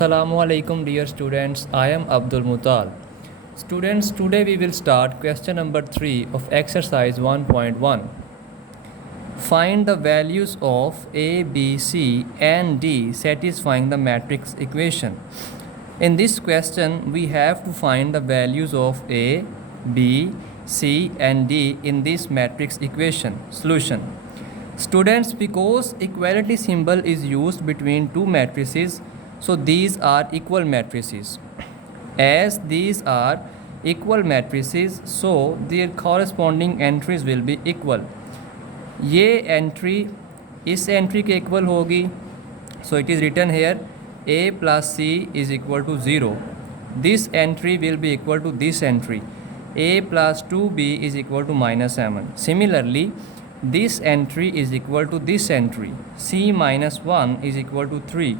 Assalamualaikum dear students, I am Abdul Mutal. Students, today we will start question number 3 of exercise 1.1. Find the values of A, B, C and D satisfying the matrix equation. In this question, we have to find the values of A, B, C and D in this matrix equation. Solution. Students, because equality symbol is used between two matrices, so these are equal matrices. As these are equal matrices, so their corresponding entries will be equal. ये entry इस entry के equal होगी, so it is written here A plus C is equal to 0. This entry will be equal to this entry. A plus 2B is equal to minus 7. Similarly, this entry is equal to this entry. C minus 1 is equal to 3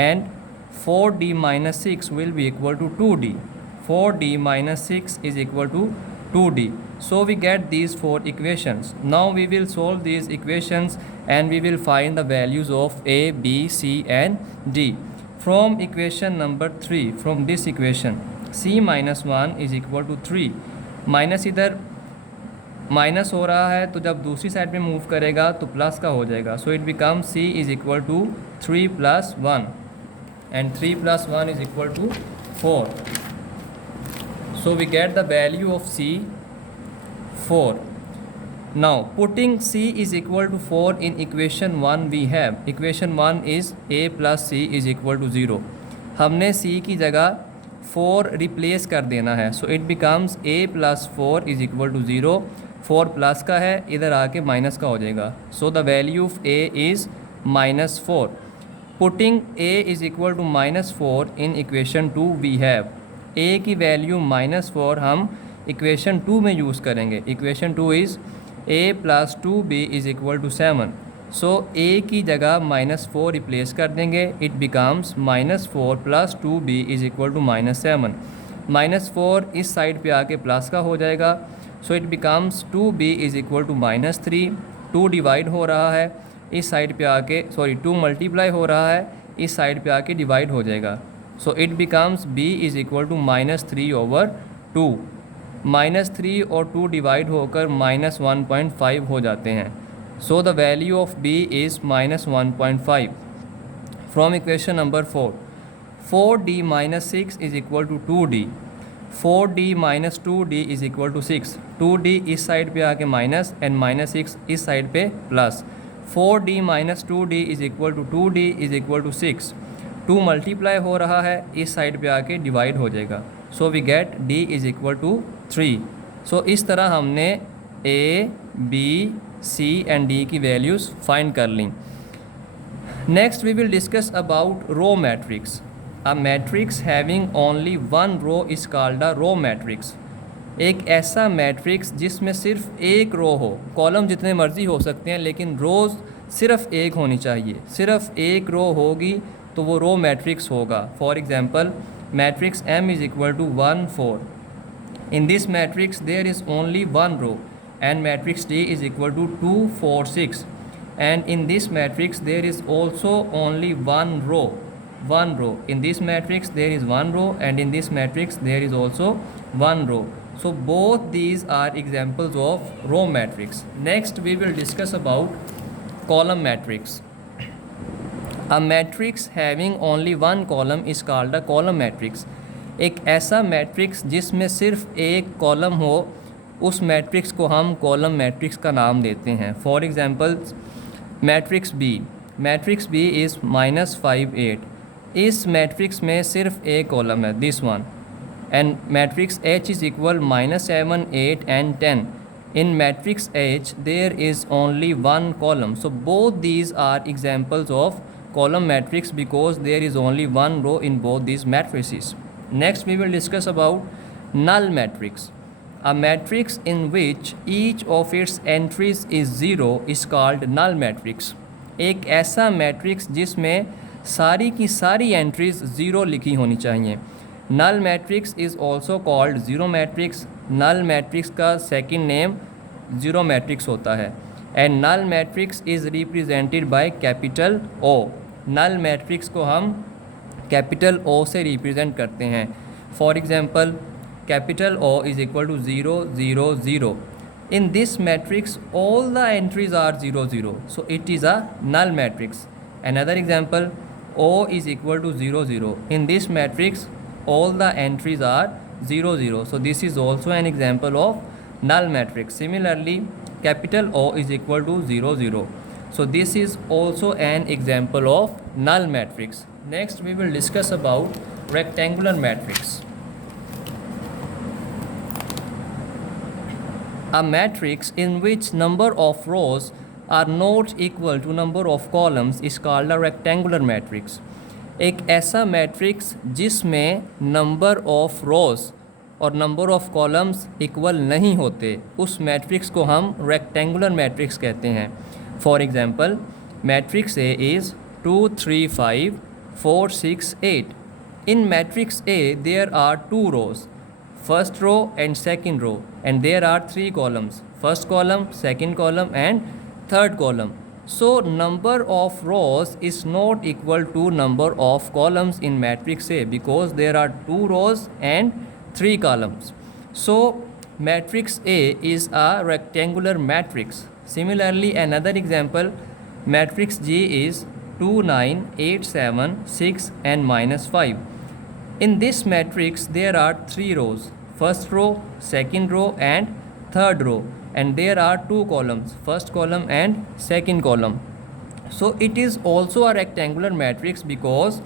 and 4D minus 6 will be equal to 2D. 4D minus 6 is equal to 2D. So we get these four equations. Now we will solve these equations and we will find the values of A, B, C and D. From equation number 3, from this equation, C minus 1 is equal to 3. Minus इधर minus हो रहा है, तो जब दूसरी side में move करेगा तो प्लस का हो जाएगा. So it become C is equal to 3 plus 1 and 3 plus 1 is equal to 4. So we get the value of C 4. Now putting C is equal to 4 in equation 1 we have. Equation 1 is A plus C is equal to 0. हमने C की जगह 4 replace कर देना है. सो it becomes A plus 4 is equal to 0. 4 plus का है, इधर आके माइनस का हो जाएगा. So the value of A is minus 4. Putting A is equal to minus 4 in equation 2 we have. A की वैल्यू minus 4 हम इक्वेशन 2 में यूज़ करेंगे. Equation 2 is A plus 2B is equal to 7. So A की जगह minus 4 replace कर देंगे. It becomes minus 4 plus 2B is equal to minus 7. minus 4 इस side पे आके प्लस का हो जाएगा. So it becomes 2B is equal to minus 3. 2 divide हो रहा है, इस साइड पे आके 2 मल्टीप्लाई हो रहा है, इस साइड पे आके डिवाइड हो जाएगा. So it becomes B is equal to minus 3 over 2. minus 3 और 2 डिवाइड होकर minus 1.5 हो जाते हैं. So the value of B is minus 1.5. From equation number 4, 4D minus 6 is equal to 2D. 4D minus 2D is equal to 6. 2D इस side पे आके minus and minus 6 इस side पे plus. 4D minus 2D is equal to 2D is equal to 6. 2 multiply हो रहा है, इस side पे आके डिवाइड हो जाएगा. So we get D is equal to 3. सो इस तरह हमने A, B, C and D की वैल्यूज़ फाइंड कर ली. Next we will discuss about row matrix. A matrix having only one row is called a row matrix. एक ऐसा matrix जिसमें सिर्फ एक रो हो. कॉलम जितने मर्जी हो सकते हैं लेकिन रोज़ सिर्फ एक होनी चाहिए. सिर्फ एक रो होगी तो वो रो मैट्रिक्स होगा. For example, matrix M is equal to 1 4. In this matrix there is only one row and matrix D is equal to 2 4 6. And in this matrix there is also only one row. In this matrix there is one row and in this matrix there is also one row. So both these are examples of row matrix. Next we will discuss about column matrix. A matrix having only one column is called a column matrix. एक ऐसा matrix जिसमें सिर्फ एक column हो, उस matrix को हम column matrix का नाम देते हैं. For example, matrix B. Matrix B is -5 8. इस मैट्रिक्स में सिर्फ एक कॉलम है, this one. And matrix H is equal -7 8 and 10. In matrix H there is only one column. So both these are examples of column matrix because there is only one row in both these matrices. Next we will discuss about null matrix. A matrix in which each of its entries is 0 is called null matrix. एक ऐसा matrix जिसमें सारी की सारी entries 0 लिखी होनी चाहिए. null matrix is also called zero matrix. null matrix का सेकंड नेम zero matrix होता है. And null matrix is represented by capital O. null matrix को हम कैपिटल ओ से रिप्रेजेंट करते हैं। For example capital O is equal to 0 0 0। In this matrix all the entries are 0 0, so it is a null matrix. Another example, O is equal to 0 0. In this matrix all the entries are 0 0, so this is also an example of null matrix. Similarly capital O is equal to 0 0, so this is also an example of null matrix. Next we will discuss about rectangular matrix. A matrix in which number of rows are not equal to number of columns is called a rectangular matrix. एक ऐसा matrix जिसमें number of रोज और number of columns equal नहीं होते, उस matrix को हम rectangular matrix कहते हैं. For example matrix A is 2 3 5 4 6 8. In matrix A there are two rows, first row and second row, and there are three columns, first column, second column and third column. So number of rows is not equal to number of columns in matrix A because there are two rows and three columns. So matrix A is a rectangular matrix. Similarly another example, matrix G is 2 9 8 7 6 and -5. In this matrix there are three rows, first row, second row and third row, and there are two columns, first column and second column. So it is also a rectangular matrix because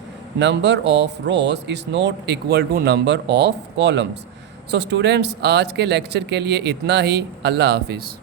number of rows is not equal to number of columns. So students, आज के lecture के लिए इतना ही. अल्लाह हाफिज़.